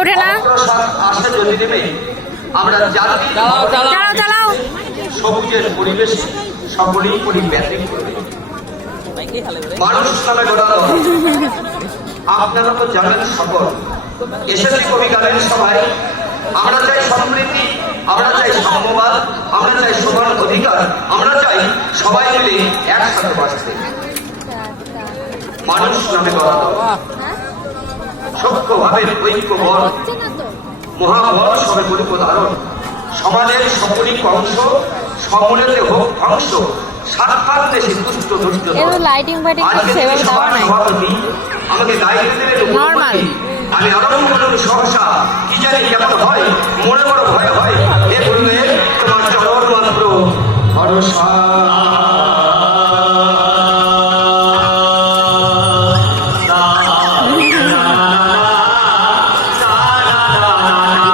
ওঠে না, আমরা চালাও চালাও। সবুজের পরিবেশ সকলেই পরিব্যাপ্তি করবে। মানুষ নামে গড়ানো আপনারা তো জানেন সকল, এসেছে কবি গানের সবাই। আমরা চাই সমৃদ্ধি, আমরা চাই সাম্যবাদ, আমরা চাই সমান অধিকার, আমরা চাই সবাই মিলে একসাথে বাঁচতে। মানুষ নামে গড়ানো সত্যভাবের ঐক্যবল মহাবল সবে বলিব ধারণ। সমাজের সকলিক অংশ সমূলেতে হোক ধ্বংস, স্বার্থান্তে সে দুষ্ট দুষ্ট। লাইটিং ফাইটিং সেভাবে দেওয়া নাই, আমাকে দায়িত্ব দিলে নর্মাল। আমি আরম্ভ করলাম সহসা, কি জানি কেমন হয়, মনে বড় ভয় হয়। হে গুরুদেব, তোমার চরণ মাত্র ভরসা।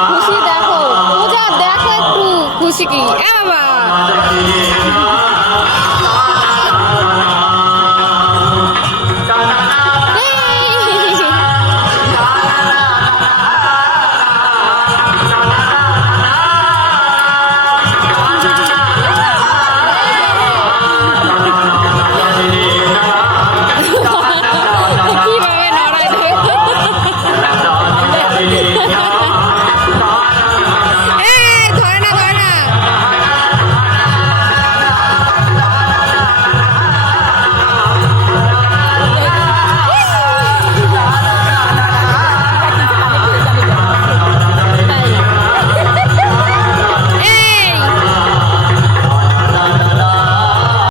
খুশি দেখো, পূজা দেখো একটু খুশি কি।